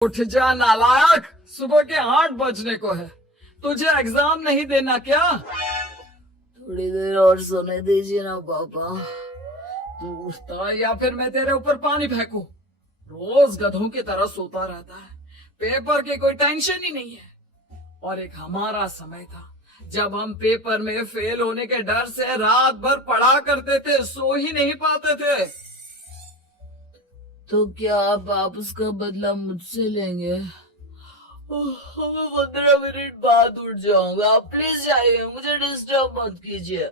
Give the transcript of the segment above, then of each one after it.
उठ जा नालायक, सुबह के 8 बजने को है। तुझे एग्जाम नहीं देना क्या? थोड़ी देर और सोने दीजिए ना पापा। तू उठता है या फिर मैं तेरे ऊपर पानी फेंकूं? रोज गधों की तरह सोता रहता है, पेपर की कोई टेंशन ही नहीं है। और एक हमारा समय था जब हम पेपर में फेल होने के डर से रात भर पढ़ा करते थे, सो ही नहीं पाते थे। तो क्या आप उसका बदला मुझसे लेंगे? 15 मिनट बाद उठ जाऊंगा, आप प्लीज जाइए, मुझे डिस्टर्ब मत कीजिए।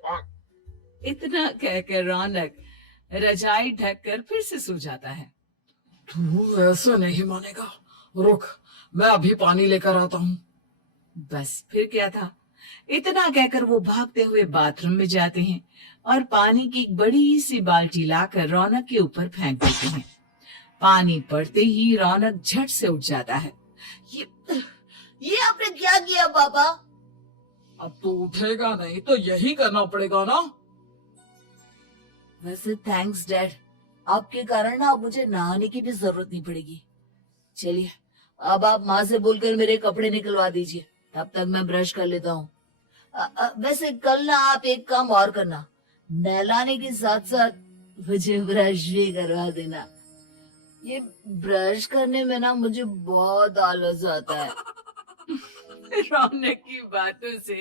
इतना कहकर रौनक रजाई ढककर फिर से सो जाता है। तू ऐसे नहीं मानेगा, रुक, मैं अभी पानी लेकर आता हूँ। बस फिर क्या था, इतना कहकर वो भागते हुए बाथरूम में जाते हैं और पानी की एक बड़ी सी बाल्टी लाकर रौनक के ऊपर फेंक देते हैं। पानी पड़ते ही रौनक झट से उठ जाता है। ये आपने क्या किया पापा? अब तू उठेगा नहीं तो यही करना पड़ेगा ना। वैसे थैंक्स डैड, आपके कारण ना अब मुझे नहाने की भी जरूरत नहीं पड़ेगी। चलिए अब आप माँ से बोलकर मेरे कपड़े निकलवा दीजिए, तब तक मैं ब्रश कर लेता हूँ। वैसे कल ना आप एक काम और करना, नहलाने के साथ साथ मुझे ब्रश भी करवा देना। ये ब्रश करने में ना मुझे बहुत आलस आता है। रौनक की बातों से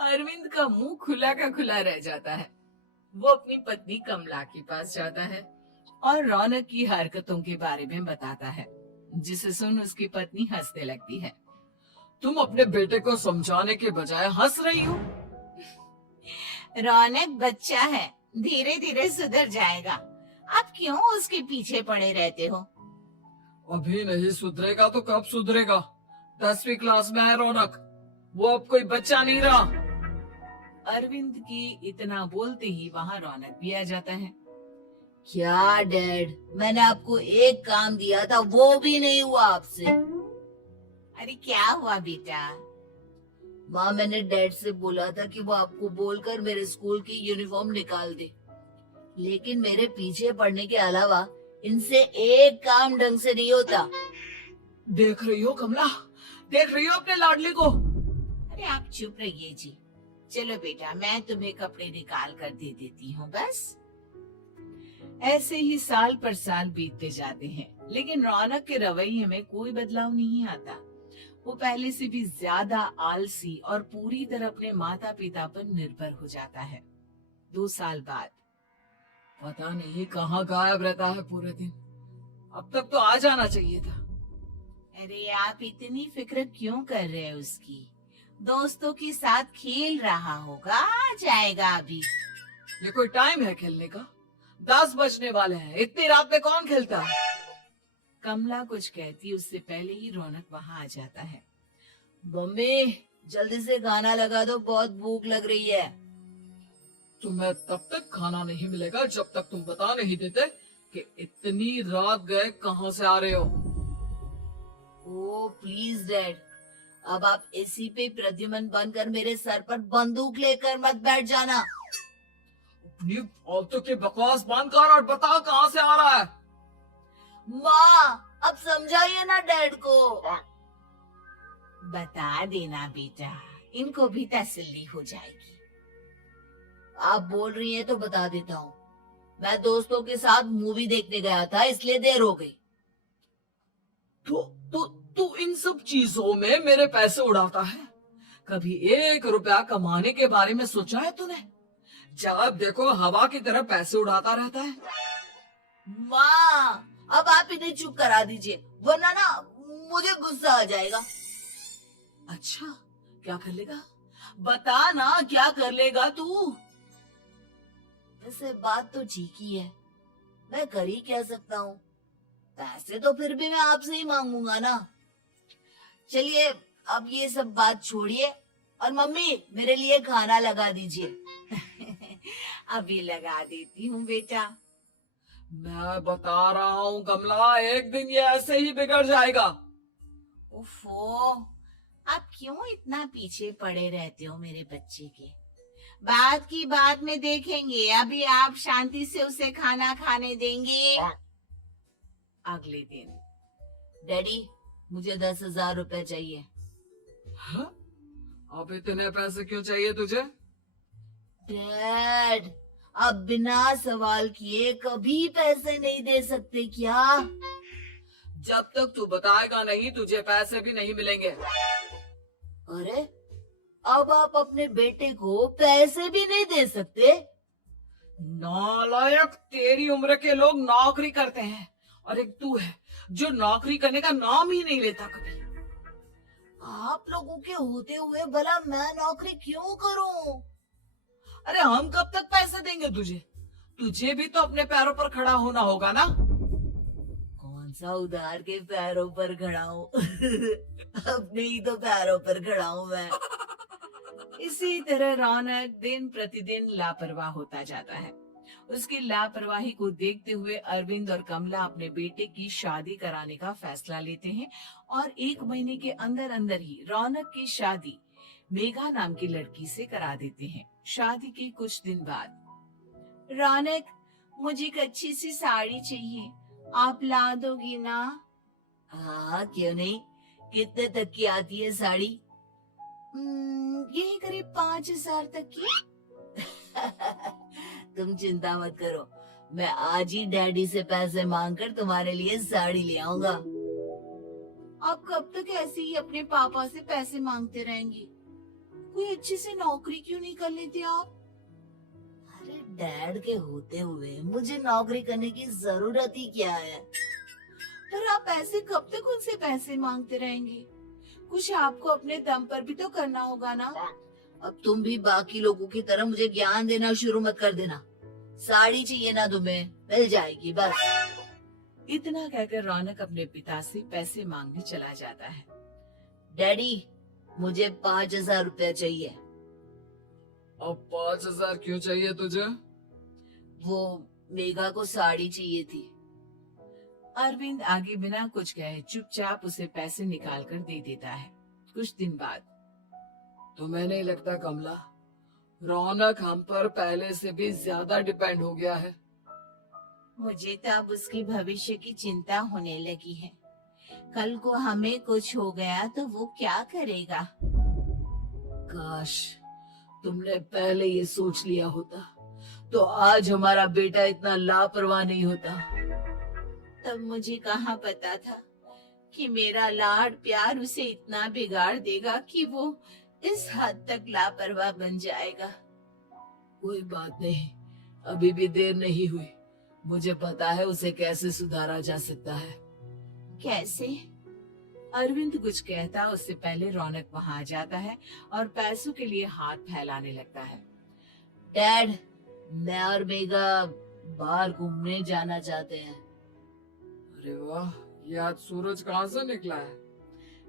अरविंद का मुंह खुला का खुला रह जाता है। वो अपनी पत्नी कमला के पास जाता है और रौनक की हरकतों के बारे में बताता है, जिसे सुन उसकी पत्नी हंसने लगती है। तुम अपने बेटे को समझाने के बजाय हंस रही हो। रौनक बच्चा है, धीरे धीरे सुधर जाएगा। आप क्यों उसके पीछे पड़े रहते हो? अभी नहीं सुधरेगा तो कब सुधरेगा? 10वीं क्लास में है रौनक, वो अब कोई बच्चा नहीं रहा। अरविंद की इतना बोलते ही वहाँ रौनक भी आ जाता है। क्या डैड, मैंने आपको एक काम दिया था, वो भी नहीं हुआ आपसे। अरे क्या हुआ बेटा? माँ, मैंने डैड से बोला था कि वो आपको बोलकर मेरे स्कूल की यूनिफॉर्म निकाल दे, लेकिन मेरे पीछे पड़ने के अलावा इनसे एक काम ढंग से नहीं होता। देख रही हो कमला, देख रही हो अपने लाडली को? अरे आप चुप रहिए जी। चलो बेटा, मैं तुम्हें कपड़े निकाल कर दे देती हूँ। बस ऐसे ही साल पर साल बीतते जाते हैं, लेकिन रौनक के रवैये में कोई बदलाव नहीं आता। वो पहले से भी ज्यादा आलसी और पूरी तरह अपने माता पिता पर निर्भर हो जाता है। 2 साल बाद पता नहीं कहाँ गायब रहता है पूरे दिन, अब तक तो आ जाना चाहिए था। अरे आप इतनी फिक्र क्यों कर रहे हैं उसकी? दोस्तों के साथ खेल रहा होगा, आ जाएगा अभी। ये कोई टाइम है खेलने का? 10 बजने वाले हैं, इतनी रात में कौन खेलता है? कमला कुछ कहती उससे पहले ही रौनक वहाँ आ जाता है। मम्मी जल्दी से खाना लगा दो, बहुत भूख लग रही है। तुम्हें तब तक खाना नहीं मिलेगा जब तक तुम बता नहीं देते कि इतनी रात गए कहाँ से आ रहे हो। ओ प्लीज डैड, अब आप एसी पे प्रद्युमन बनकर मेरे सर पर बंदूक लेकर मत बैठ जाना। अपनी फालतू की बकवास बंद कर और बता कहाँ से आ रहा है। माँ, अब समझाइए ना डैड को। बता देना बेटा, इनको भी तसल्ली हो जाएगी। आप बोल रही हैं तो बता देता हूँ, मैं दोस्तों के साथ मूवी देखने गया था, इसलिए देर हो गई। तू इन सब चीजों में मेरे पैसे उड़ाता है? कभी 1 रुपया कमाने के बारे में सोचा है तूने? जब देखो हवा की तरह पैसे उड़ाता रहता है। माँ, अब आप इन्हें चुप करा दीजिए, वरना ना मुझे गुस्सा आ जाएगा। अच्छा, क्या कर लेगा? बता ना, क्या कर लेगा तू? वैसे बात तो ठीक ही है, मैं कर ही क्या सकता हूँ। पैसे तो फिर भी मैं आपसे ही मांगूंगा ना। चलिए अब ये सब बात छोड़िए और मम्मी मेरे लिए खाना लगा दीजिए। अभी लगा देती हूँ बेटा। मैं बता रहा हूँ कमला, एक दिन ये ऐसे ही बिगड़ जाएगा। उफो, आप क्यों इतना पीछे पड़े रहते हो मेरे बच्चे के? बात की बात में देखेंगे, अभी आप शांति से उसे खाना खाने देंगे। अगले दिन डैडी, मुझे 10,000 रुपए चाहिए। हाँ? अब इतने पैसे क्यों चाहिए तुझे? डैड, आप बिना सवाल किए कभी पैसे नहीं दे सकते क्या? जब तक तू बताएगा नहीं तुझे पैसे भी नहीं मिलेंगे। अरे, अब आप अपने बेटे को पैसे भी नहीं दे सकते? नालायक, तेरी उम्र के लोग नौकरी करते हैं और एक तू है जो नौकरी करने का नाम ही नहीं लेता कभी। आप लोगों के होते हुए भला मैं नौकरी क्यों करूं? अरे हम कब तक पैसे देंगे तुझे? तुझे भी तो अपने पैरों पर खड़ा होना होगा ना। कौन सा उधार के पैरों पर खड़ा हूं? अपने ही तो पैरों पर खड़ा हूं मैं। इसी तरह रौनक दिन प्रतिदिन लापरवाह होता जाता है। उसकी लापरवाही को देखते हुए अरविंद और कमला अपने बेटे की शादी कराने का फैसला लेते हैं और 1 महीने के अंदर अंदर ही रौनक की शादी मेघा नाम की लड़की से करा देते हैं। शादी के कुछ दिन बाद, रौनक, मुझे एक अच्छी सी साड़ी चाहिए, आप ला दोगी ना? हाँ, क्यों नहीं। कितने तक की आती है साड़ी? यही करीब 5,000 तक की। तुम चिंता मत करो, मैं आज ही डैडी से पैसे मांगकर तुम्हारे लिए साड़ी ले आऊंगा। आप कब तक ऐसे ही अपने पापा से पैसे मांगते रहेंगे? कोई अच्छी सी नौकरी क्यों नहीं कर लेते आप? अरे डैड के होते हुए मुझे नौकरी करने की जरूरत ही क्या है? पर आप ऐसे कब तक उनसे पैसे मांगते रहेंगे? कुछ आपको अपने दम पर भी तो करना होगा ना। अब तुम भी बाकी लोगों की तरह मुझे ज्ञान देना शुरू मत कर देना। साड़ी चाहिए ना तुम्हें, मिल जाएगी बस। इतना कहकर रौनक अपने पिता से पैसे मांगने चला जाता है। डैडी, मुझे 5,000 रुपया चाहिए। अब 5,000 क्यों चाहिए तुझे? वो मेघा को साड़ी चाहिए थी। अरविंद आगे बिना कुछ कहे चुपचाप उसे पैसे निकाल कर दे देता है। कुछ दिन बाद, तुम्हें नहीं लगता कमला, रौनक हम पर पहले से भी ज्यादा डिपेंड हो गया है? मुझे तो अब उसकी भविष्य की चिंता होने लगी है। कल को हमें कुछ हो गया तो वो क्या करेगा? काश तुमने पहले ये सोच लिया होता तो आज हमारा बेटा इतना लापरवाह नहीं होता। तब मुझे कहाँ पता था कि मेरा लाड प्यार उसे इतना बिगाड़ देगा कि वो इस हद तक लापरवाह बन जाएगा। कोई बात नहीं, अभी भी देर नहीं हुई। मुझे पता है उसे कैसे सुधारा जा सकता है। कैसे? अरविंद कुछ कहता उससे पहले रौनक वहां आ जाता है और पैसों के लिए हाथ फैलाने लगता है। डैड, मैं और मेघा बाहर घूमने जाना चाहते हैं। अरे वाह, ये आज सूरज कहाँ से निकला है?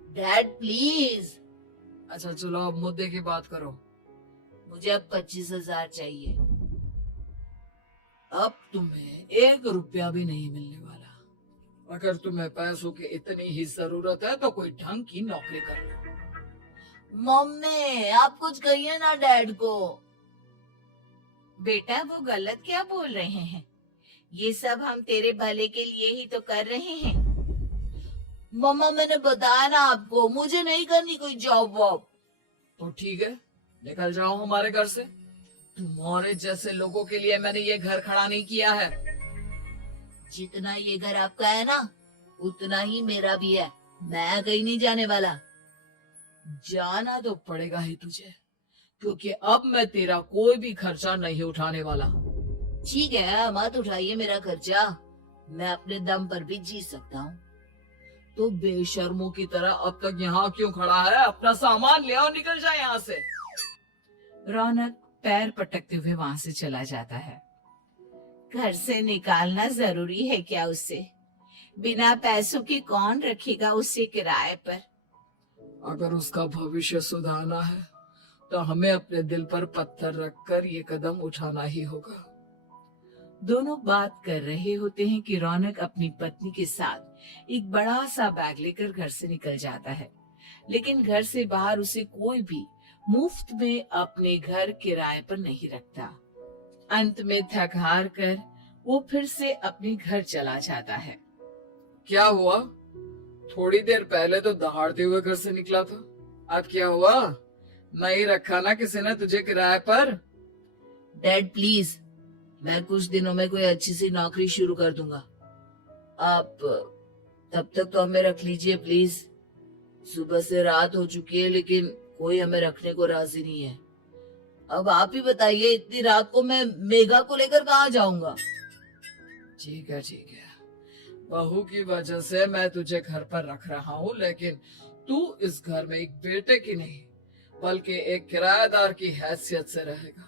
Dad please. अच्छा चलो अब मुद्दे की बात करो। मुझे अब 25,000 चाहिए। अब तुम्हें 1 रुपया भी नहीं मिलने वाला। अगर तुम्हें पैसों की इतनी ही जरूरत है तो कोई ढंग की नौकरी कर लो। मम्मी, आप कुछ कहिए ना डैड को। बेटा, वो गलत क्या बोल रहे हैं? ये सब हम तेरे भले के लिए ही तो कर रहे हैं। मम्मा, मैंने बताया ना आपको, मुझे नहीं करनी कोई जॉब वॉब। तो ठीक है, निकल जाओ हमारे घर से। तुम्हारे जैसे लोगों के लिए मैंने ये घर खड़ा नहीं किया है। जितना ये घर आपका है ना, उतना ही मेरा भी है। मैं कहीं नहीं जाने वाला। जाना तो पड़ेगा ही तुझे, क्योंकि अब मैं तेरा कोई भी खर्चा नहीं उठाने वाला। ठीक है, मत उठाइए मेरा खर्चा। मैं अपने दम पर भी जी सकता हूँ। तो बेशर्मों की तरह अब तक यहाँ क्यों खड़ा है? अपना सामान ले आओ, निकल जाए यहाँ से। रौनक पैर पटकते हुए वहां से चला जाता है। घर से निकालना जरूरी है क्या उसे? बिना पैसों के कौन रखेगा उसे किराए पर? अगर उसका भविष्य सुधारना है तो हमें अपने दिल पर पत्थर रखकर ये कदम उठाना ही होगा। दोनों बात कर रहे होते हैं कि रौनक अपनी पत्नी के साथ एक बड़ा सा बैग लेकर घर से निकल जाता है, लेकिन घर से बाहर उसे कोई भी मुफ्त में अपने घर किराए पर नहीं रखता। अंत में थक हार कर वो फिर से अपने घर चला जाता है। क्या हुआ? थोड़ी देर पहले तो दहाड़ते हुए घर से निकला था। आज क्या हुआ? नहीं रखा ना किसी ने तुझे किराए पर? डैड प्लीज, मैं कुछ दिनों में कोई अच्छी सी नौकरी शुरू कर दूंगा। आप तब तक तो हमें रख लीजिए प्लीज। सुबह से रात हो चुकी है लेकिन कोई हमें रखने को राजी नहीं है। अब आप ही बताइए, इतनी रात को मैं मेघा को लेकर कहाँ जाऊंगा? ठीक है ठीक है, बहू की वजह से मैं तुझे घर पर रख रहा हूँ, लेकिन तू इस घर में एक बेटे की नहीं बल्कि एक किराएदार की हैसियत से रहेगा।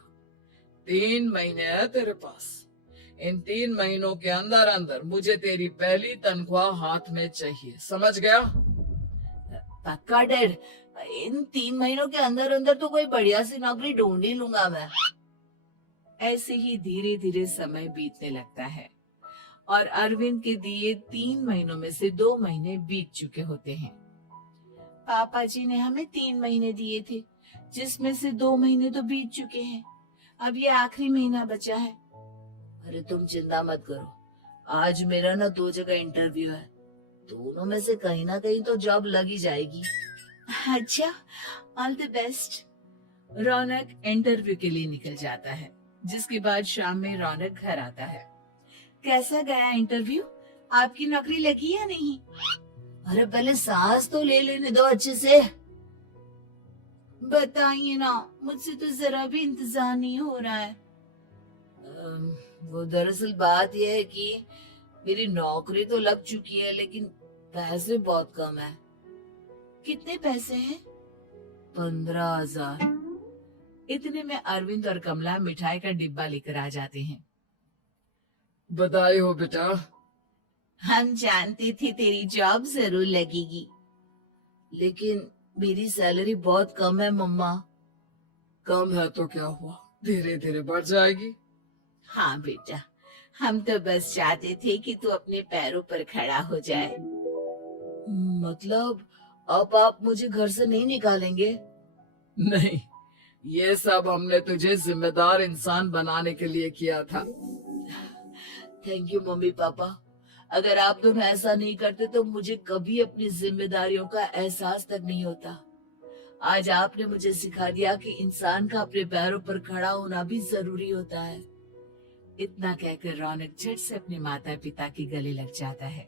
3 महीने है तेरे पास। इन 3 महीनों के अंदर अंदर मुझे तेरी पहली तनख्वाह हाथ में चाहिए, समझ गया? पक्का डैड, इन 3 महीनों के अंदर अंदर तो कोई बढ़िया सी नौकरी ढूंढ ही लूंगा मैं। ऐसे ही धीरे धीरे समय बीतने लगता है और अरविंद के दिए 3 महीनों में से 2 महीने बीत चुके होते हैं। पापा जी ने हमें 3 महीने दिए थे, जिसमें से 2 महीने तो बीत चुके हैं। अब ये आखिरी महीना बचा है। अरे तुम चिंता मत करो, आज मेरा ना 2 जगह इंटरव्यू है, दोनों में से कहीं ना कहीं तो जॉब लग ही जाएगी। अच्छा, all the best. Raunak interview के लिए निकल जाता है, जिसके बाद शाम में रौनक घर आता है। कैसा गया इंटरव्यू? आपकी नौकरी लगी या नहीं? अरे पहले सांस तो ले लेने दो अच्छे से। बताइए ना, मुझसे तो जरा भी इंतजार नहीं हो रहा है। वो दरअसल बात यह है कि मेरी नौकरी तो लग चुकी है लेकिन पैसे बहुत कम है। कितने पैसे हैं? 15,000। इतने में अरविंद और कमला मिठाई का डिब्बा लेकर आ जाते हैं। बधाई हो बेटा। हम जानते थे तेरी जॉब जरूर लगेगी। लेकिन मेरी सैलरी बहुत कम है मम्मा। कम है तो क्या हुआ, धीरे धीरे बढ़ जाएगी। हाँ बेटा, हम तो बस चाहते थे कि तू अपने पैरों पर खड़ा हो जाए। मतलब अब आप मुझे घर से नहीं निकालेंगे? नहीं, ये सब हमने तुझे जिम्मेदार इंसान बनाने के लिए किया था। Thank you mummy papa. अगर आप दोनों ऐसा नहीं करते तो मुझे कभी अपनी जिम्मेदारियों का एहसास तक नहीं होता। आज आपने मुझे सिखा दिया कि इंसान का अपने पैरों पर खड़ा होना भी जरूरी होता है। इतना कहकर रौनक झट से अपने माता पिता के गले लग जाता है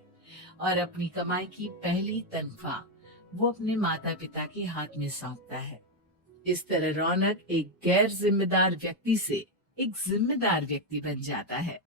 और अपनी कमाई की पहली तनख्वाह वो अपने माता पिता के हाथ में सौंपता है। इस तरह रौनक एक गैर जिम्मेदार व्यक्ति से एक जिम्मेदार व्यक्ति बन जाता है।